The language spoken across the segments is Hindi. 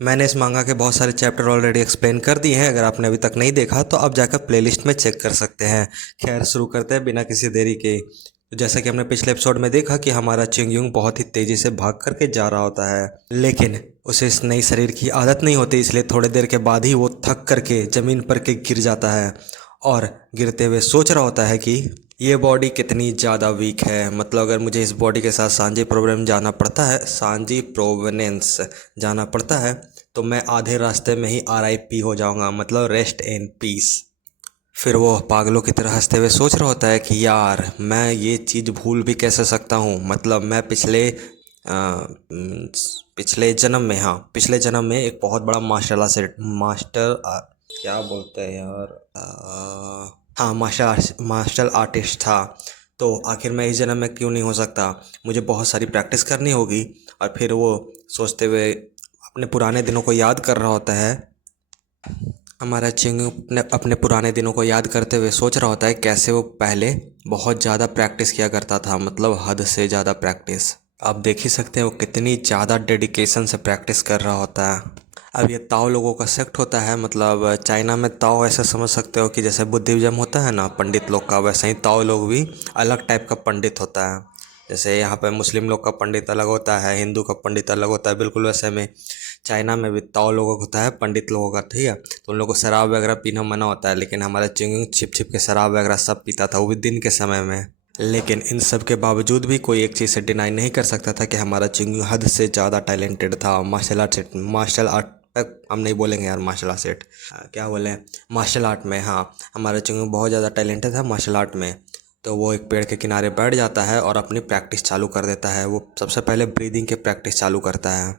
मैंने इस मांगा के बहुत सारे चैप्टर ऑलरेडी एक्सप्लेन कर दिए हैं। अगर आपने अभी तक नहीं देखा तो आप जाकर प्लेलिस्ट में चेक कर सकते हैं। खैर, शुरू करते हैं बिना किसी देरी के। तो जैसा कि हमने पिछले एपिसोड में देखा कि हमारा चिंगयुंग बहुत ही तेज़ी से भाग करके जा रहा होता है, लेकिन उसे इस नई शरीर की आदत नहीं होती, इसलिए थोड़ी देर के बाद ही वो थक करके ज़मीन पर के गिर जाता है और गिरते हुए सोच रहा होता है कि ये बॉडी कितनी ज़्यादा वीक है। मतलब अगर मुझे इस बॉडी के साथ सांजी प्रोवेनेंस जाना पड़ता है, सांजी प्रोवेनेंस जाना पड़ता है, तो मैं आधे रास्ते में ही RIP हो जाऊंगा, मतलब रेस्ट इन पीस। फिर वो पागलों की तरह हंसते हुए सोच रहा होता है कि यार मैं ये चीज़ भूल भी कैसे सकता हूँ। मतलब मैं पिछले जन्म में, हाँ पिछले जन्म में एक बहुत बड़ा क्या बोलते हैं यार, हाँ मार्शल आर्टिस्ट था। तो आखिर मैं इस जन्म में क्यों नहीं हो सकता, मुझे बहुत सारी प्रैक्टिस करनी होगी। और फिर वो सोचते हुए अपने पुराने दिनों को याद कर रहा होता है। हमारा चिंग अपने पुराने दिनों को याद करते हुए सोच रहा होता है कैसे वो पहले बहुत ज़्यादा प्रैक्टिस किया करता था, मतलब हद से ज़्यादा प्रैक्टिस। आप देख ही सकते हैं वो कितनी ज़्यादा डेडिकेशन से प्रैक्टिस कर रहा होता है। अब ये ताओ लोगों का सेक्ट होता है, मतलब चाइना में ताओ ऐसा समझ सकते हो कि जैसे बुद्धिज़्म होता है ना पंडित लोग का, वैसे ही ताओ लोग भी अलग टाइप का पंडित होता है। जैसे यहाँ पे मुस्लिम लोग का पंडित अलग होता है, हिंदू का पंडित अलग होता है, बिल्कुल वैसे में चाइना में भी ताओ लोगों का होता है, पंडित लोगों का। ठीक है, तो उन लोगों को शराब वगैरह पीना मना होता है, लेकिन हमारा चिंगुंग छिप छिप के शराब वगैरह सब पीता था, वो भी दिन के समय में। लेकिन इन सब के बावजूद भी कोई एक चीज़ से डिनाई नहीं कर सकता था कि हमारा चिंगू हद से ज़्यादा टैलेंटेड था मार्शल आर्ट। हम नहीं बोलेंगे यार मार्शल आर्ट सेट, क्या बोले, मार्शल आर्ट में। हाँ, हमारा चिंगू बहुत ज़्यादा टैलेंटेड था मार्शल आर्ट में। तो वो एक पेड़ के किनारे बैठ जाता है और अपनी प्रैक्टिस चालू कर देता है। वो सबसे पहले ब्रीदिंग के प्रैक्टिस चालू करता है।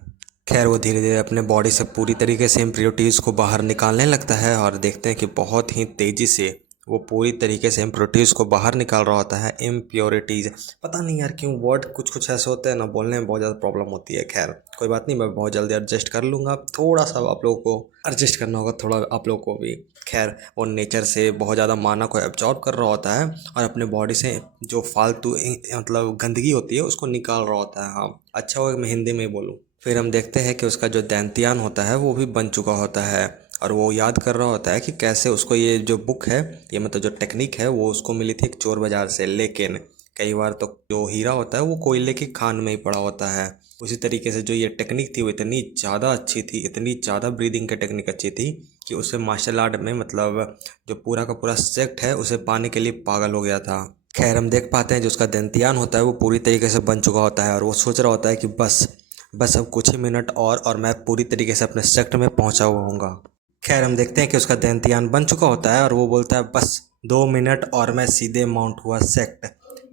खैर, वो धीरे धीरे अपने बॉडी से पूरी तरीके से इम्प्योरिटीज़ को बाहर निकालने लगता है और देखते हैं कि बहुत ही तेज़ी से वो पूरी तरीके से इम्प्योरिटीज़ को बाहर निकाल रहा होता है। इम्प्योरिटीज़, पता नहीं यार क्यों वर्ड कुछ कुछ ऐसे होते हैं ना, बोलने में बहुत ज़्यादा प्रॉब्लम होती है। खैर कोई बात नहीं, मैं बहुत जल्दी एडजस्ट कर लूँगा। थोड़ा सा आप लोगों को एडजस्ट करना होगा, थोड़ा आप लोगों को भी। खैर, वो नेचर से बहुत ज़्यादा माना को एब्जॉर्ब कर रहा होता है और अपने बॉडी से जो फालतू मतलब गंदगी होती है उसको निकाल रहा होता है। हाँ, अच्छा होगा मैं हिंदी में ही बोलूँ। फिर हम देखते हैं कि उसका जो दैंतियान होता है वो भी बन चुका होता है और वो याद कर रहा होता है कि कैसे उसको ये जो बुक है, ये मतलब जो टेक्निक है, वो उसको मिली थी एक चोर बाजार से। लेकिन कई बार तो जो हीरा होता है वो कोयले की खान में ही पड़ा होता है। उसी तरीके से जो ये टेक्निक थी वो इतनी ज़्यादा अच्छी थी, इतनी ज़्यादा ब्रीदिंग की टेक्निक अच्छी थी कि उसे मार्शल आर्ट में, मतलब जो पूरा का पूरा सेक्ट है, उसे पाने के लिए पागल हो गया था। खैर, हम देख पाते हैं जो उसका दंतियान होता है वो पूरी तरीके से बन चुका होता है और वो सोच रहा होता है कि बस बस अब कुछ ही मिनट और मैं पूरी तरीके से अपने सेक्ट में पहुंचा हुआ हूँगा। खैर, हम देखते हैं कि उसका दंतियान बन चुका होता है और वो बोलता है बस 2 मिनट और मैं सीधे माउंट हुआ सेक्ट।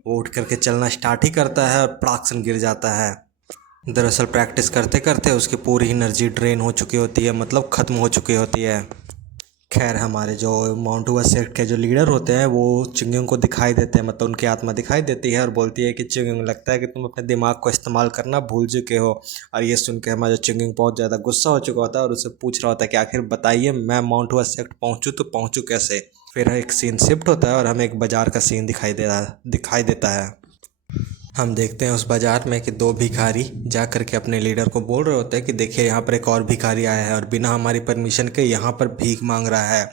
वो उठ करके चलना स्टार्ट ही करता है और प्लाक्सन गिर जाता है। दरअसल प्रैक्टिस करते करते उसकी पूरी एनर्जी ड्रेन हो चुकी होती है, मतलब ख़त्म हो चुकी होती है। खैर, हमारे जो माउंट हुआ सेक्ट के जो लीडर होते हैं वो चिंगुंग को दिखाई देते हैं, मतलब उनकी आत्मा दिखाई देती है और बोलती है कि चिंगुंग, लगता है कि तुम अपने दिमाग को इस्तेमाल करना भूल चुके हो। और ये सुन के हमारा चिंगुंग बहुत ज़्यादा गुस्सा हो चुका होता है और उससे पूछ रहा होता है कि आखिर बताइए, मैं माउंट हुआ सेक्ट पहुँचूँ तो पहुँचूँ कैसे। फिर एक सीन शिफ्ट होता है और हमें एक बाजार का सीन दिखाई देता है। हम देखते हैं उस बाज़ार में कि दो भिखारी जा कर के अपने लीडर को बोल रहे होते हैं कि देखिए यहाँ पर एक और भिखारी आया है और बिना हमारी परमिशन के यहाँ पर भीख मांग रहा है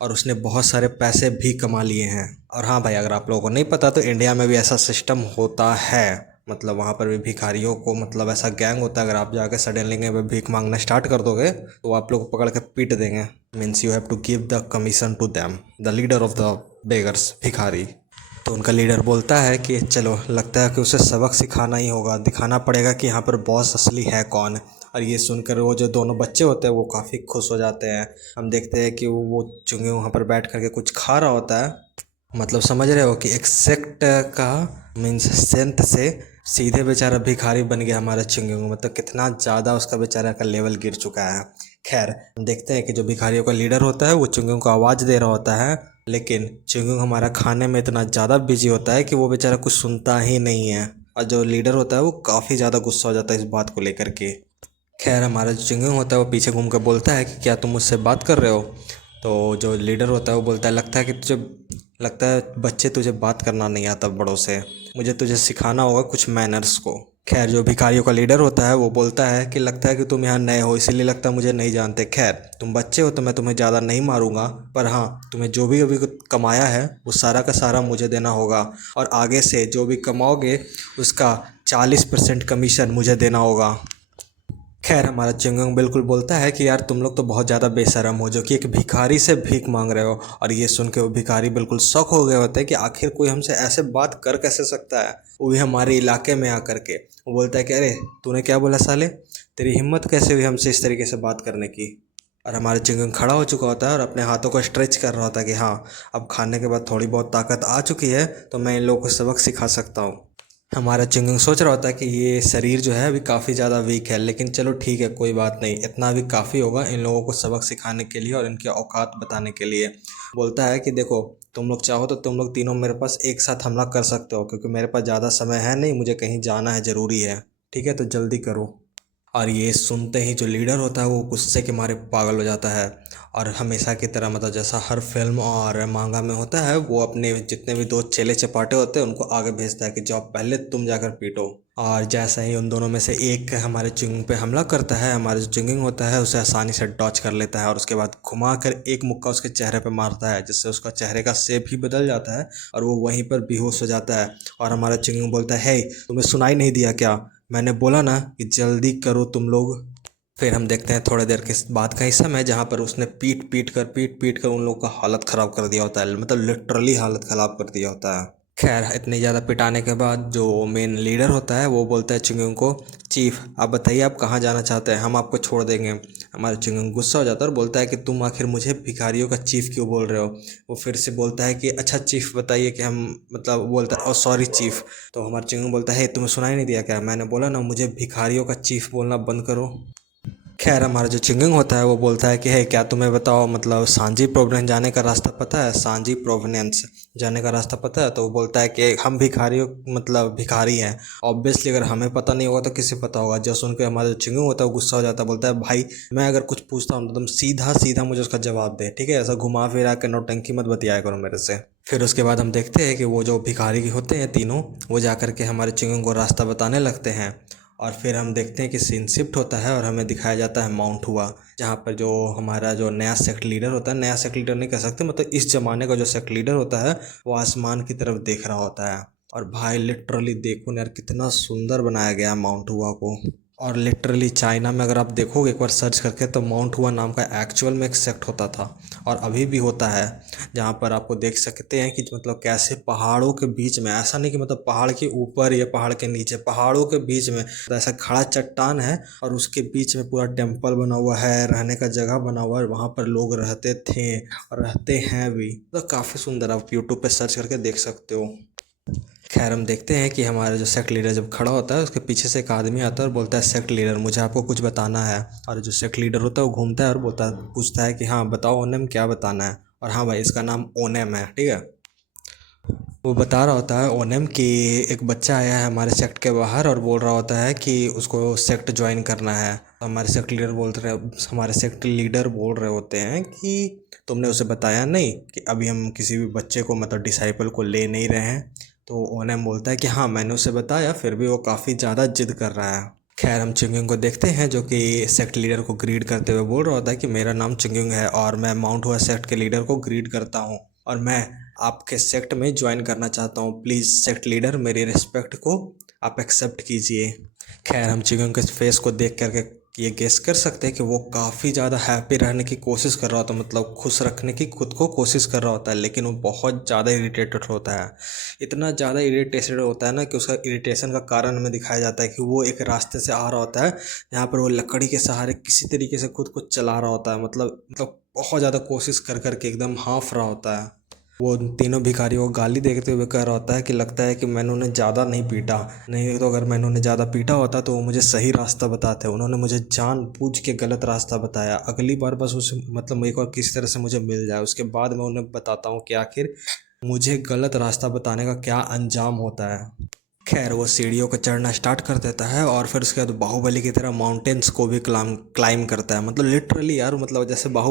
और उसने बहुत सारे पैसे भी कमा लिए हैं। और हाँ भाई, अगर आप लोगों को नहीं पता तो इंडिया में भी ऐसा सिस्टम होता है, मतलब वहाँ पर भी भिखारियों को, मतलब ऐसा गैंग होता है। अगर आप जाकर सडनली कहीं पर भीख मांगना स्टार्ट कर दोगे तो आप लोग को पकड़ के पीट देंगे। Means you have to give the commission to them, the leader of the beggars, भिखारी। तो उनका लीडर बोलता है कि चलो, लगता है कि उसे सबक सिखाना ही होगा, दिखाना पड़ेगा कि यहाँ पर बॉस असली है कौन। और ये सुनकर वो जो दोनों बच्चे होते हैं वो काफ़ी खुश हो जाते हैं। हम देखते हैं कि वो चुंगे वहाँ पर बैठ करके कुछ खा रहा होता है। मतलब समझ रहे हो कि एक सेक्ट का, मीन्स सेंट से सीधे बेचारा भिखारी बन गया हमारा चिंगुंग, मतलब कितना ज़्यादा उसका बेचारा का लेवल गिर चुका है। खैर, हम देखते हैं कि जो भिखारियों का लीडर होता है वो चिंगुंग को आवाज़ दे रहा होता है, लेकिन चिंगुंग हमारा खाने में इतना ज़्यादा बिजी होता है कि वो बेचारा कुछ सुनता ही नहीं है। और जो लीडर होता है वो काफ़ी ज़्यादा गुस्सा हो जाता है इस बात को लेकर के। खैर, हमारा जो चिंगुंग होता है वो पीछे घूम कर बोलता है कि क्या तुम मुझसे बात कर रहे हो। तो जो लीडर होता है वो बोलता है, लगता है बच्चे तुझे बात करना नहीं आता बड़ों से, मुझे तुझे सिखाना होगा कुछ मैनर्स को। खैर जो भिखारियों का लीडर होता है वो बोलता है कि लगता है कि तुम यहाँ नए हो, इसीलिए लगता है मुझे नहीं जानते। खैर तुम बच्चे हो तो मैं तुम्हें ज़्यादा नहीं मारूंगा, पर हाँ तुम्हें जो भी अभी कमाया है वो सारा का सारा मुझे देना होगा, और आगे से जो भी कमाओगे उसका 40% कमीशन मुझे देना होगा। खैर हमारा चिंगम बिल्कुल बोलता है कि यार तुम लोग तो बहुत ज़्यादा बेशरम हो, जो कि एक भिखारी से भीख मांग रहे हो। और ये सुन के वो भिखारी बिल्कुल शौक हो गए होते हैं कि आखिर कोई हमसे ऐसे बात कर कैसे सकता है, वो भी हमारे इलाके में आकर के। वो बोलता है कि अरे तूने क्या बोला साले, तेरी हिम्मत कैसे हुई हमसे इस तरीके से बात करने की। और हमारा चिंगम खड़ा हो चुका होता है और अपने हाथों को स्ट्रेच कर रहा होता है कि हाँ अब खाने के बाद थोड़ी बहुत ताकत आ चुकी है तो मैं इन लोगों को सबक सिखा सकता हूँ। हमारा चिंगम सोच रहा होता है कि ये शरीर जो है अभी काफ़ी ज़्यादा वीक है, लेकिन चलो ठीक है कोई बात नहीं, इतना भी काफ़ी होगा इन लोगों को सबक सिखाने के लिए और इनके औकात बताने के लिए। बोलता है कि देखो तुम लोग चाहो तो तुम लोग तीनों मेरे पास एक साथ हमला कर सकते हो, क्योंकि मेरे पास ज़्यादा समय है नहीं, मुझे कहीं जाना है, ज़रूरी है। ठीक है तो जल्दी करो। और ये सुनते ही जो लीडर होता है वो गुस्से के मारे पागल हो जाता है, और हमेशा की तरह मतलब जैसा हर फिल्म और मांगा में होता है, वो अपने जितने भी दो चेले चपाटे होते हैं उनको आगे भेजता है कि जाओ पहले तुम जाकर पीटो। और जैसा ही उन दोनों में से एक हमारे चिंगुंग पे हमला करता है, हमारा जो चिंगुंग होता है उसे आसानी से डॉच कर लेता है और उसके बाद घुमा कर एक मुक्का उसके चेहरे पे मारता है, जिससे उसका चेहरे का शेप ही बदल जाता है और वो वहीं पर बेहोश हो जाता है। और हमारा चिंगुंग बोलता है, हे तुम्हें सुनाई नहीं दिया क्या, मैंने बोला ना कि जल्दी करो तुम लोग। फिर हम देखते हैं थोड़ी देर के बाद का हिस्सा में, जहाँ पर उसने पीट पीट कर उन लोगों का हालत ख़राब कर दिया होता है, मतलब लिटरली हालत ख़राब कर दिया होता है। खैर इतनी ज़्यादा पिटाने के बाद जो मेन लीडर होता है वो बोलता है चिंगुंग को, चीफ आप बताइए आप कहाँ जाना चाहते हैं, हम आपको छोड़ देंगे। हमारा चिंगुंग गुस्सा हो जाता है और बोलता है कि तुम आखिर मुझे भिखारियों का चीफ क्यों बोल रहे हो। वो फिर से बोलता है कि अच्छा चीफ बताइए कि हम मतलब बोलता है, ओ सॉरी चीफ। तो हमारा चिंगुंग बोलता है तुम्हें सुनाई नहीं दिया क्या, मैंने बोला ना मुझे भिखारियों का चीफ बोलना बंद करो। खैर हमारा जो चिंगम होता है वो बोलता है कि है क्या तुम्हें बताओ मतलब सांजी प्रोविडेंस जाने का रास्ता पता है, सांजी प्रोविडेंस जाने का रास्ता पता है। तो वो बोलता है कि हम भिखारी मतलब भिखारी हैं, ऑब्वियसली अगर हमें पता नहीं होगा तो किसे पता होगा। जो सुन के हमारा जो चिंगम होता है वो गुस्सा हो जाता है, बोलता है भाई मैं अगर कुछ पूछता हूँ तो तुम सीधा सीधा मुझे उसका जवाब दे, ठीक है, ऐसा घुमा फिरा के नौटंकी मत बतियाया करो मेरे से। फिर उसके बाद हम देखते हैं कि वो जो भिखारी होते हैं तीनों, वो जा कर के हमारे चिंगम को रास्ता बताने लगते हैं। और फिर हम देखते हैं कि सीन शिफ्ट होता है और हमें दिखाया जाता है माउंट हुआ, जहाँ पर जो हमारा जो नया सेक्ट लीडर होता है, नया सेक्ट लीडर नहीं कह सकते, मतलब इस ज़माने का जो सेक्ट लीडर होता है वो आसमान की तरफ देख रहा होता है। और भाई लिटरली देखो ना यार कितना सुंदर बनाया गया है माउंट हुआ को। और लिटरली चाइना में अगर आप देखोगे एक बार सर्च करके तो माउंट हुआ नाम का एक्चुअल में एक सेक्ट होता था और अभी भी होता है, जहाँ पर आपको देख सकते हैं कि मतलब कैसे पहाड़ों के बीच में, ऐसा नहीं कि मतलब पहाड़ के ऊपर या पहाड़ के नीचे, पहाड़ों के बीच में तो ऐसा खड़ा चट्टान है और उसके बीच में पूरा टेम्पल बना हुआ है, रहने का जगह बना हुआ है, वहाँ पर लोग रहते थे और रहते हैं भी। तो काफ़ी सुंदर, आप यूट्यूब पे सर्च करके देख सकते हो। खैर हम देखते हैं कि हमारा जो सेक्ट लीडर जब खड़ा होता है उसके पीछे से एक आदमी आता है और बोलता है सेक्ट लीडर मुझे आपको कुछ बताना है। और जो सेक्ट लीडर होता है वो घूमता है और पूछता है कि हाँ बताओ ओनेम क्या बताना है। और हाँ भाई इसका नाम ओनेम है, ठीक है। वो बता रहा होता है ओनेम कि एक बच्चा आया है हमारे सेक्ट के बाहर और बोल रहा होता है कि उसको सेक्ट ज्वाइन करना है। हमारे सेक्ट लीडर बोल रहे होते हैं कि तुमने उसे बताया नहीं कि अभी हम किसी भी बच्चे को मतलब डिसाइपल को ले नहीं रहे हैं। तो ओनेम बोलता है कि हाँ मैंने उसे बताया, फिर भी वो काफ़ी ज़्यादा जिद कर रहा है। खैर हम चिंगुंग को देखते हैं जो कि सेक्ट लीडर को ग्रीड करते हुए बोल रहा होता है कि मेरा नाम चिंगुंग है और मैं माउंट हुआ सेक्ट के लीडर को ग्रीड करता हूँ और मैं आपके सेक्ट में ज्वाइन करना चाहता हूँ। प्लीज़ सेक्ट लीडर मेरी रिस्पेक्ट को आप एक्सेप्ट कीजिए। खैर हम चिंगुंग के फेस को देख करके ये गेस कर सकते हैं कि वो काफ़ी ज़्यादा हैप्पी रहने की कोशिश कर रहा होता है, मतलब खुश रखने की खुद को कोशिश कर रहा होता है, लेकिन वो बहुत ज़्यादा इरिटेटेड होता है। इतना ज़्यादा इरिटेटेड होता है ना कि उसका इरिटेशन का कारण हमें दिखाया जाता है कि वो एक रास्ते से आ रहा होता है जहाँ पर वो लकड़ी के सहारे किसी तरीके से खुद को चला रहा होता है, मतलब बहुत ज़्यादा कोशिश कर करके एकदम हाँफ रहा होता है। वो उन तीनों भिखारियों को गाली देते हुए कह रहा होता है कि लगता है कि मैंने उन्हें ज़्यादा नहीं पीटा, नहीं तो अगर मैंने उन्हें ज़्यादा पीटा होता तो वो मुझे सही रास्ता बताते, उन्होंने मुझे जानबूझ के गलत रास्ता बताया। अगली बार बस उसे मतलब एक और किसी तरह से मुझे मिल जाए, उसके बाद मैं उन्हें बताता हूँ कि आखिर मुझे गलत रास्ता बताने का क्या अंजाम होता है। खैर वो सीढ़ियों को चढ़ना स्टार्ट कर देता है और फिर उसके बाद बाहुबली की तरह माउंटेन्स को भी क्लाइम करता है, मतलब लिटरली यार, मतलब जैसे बाहु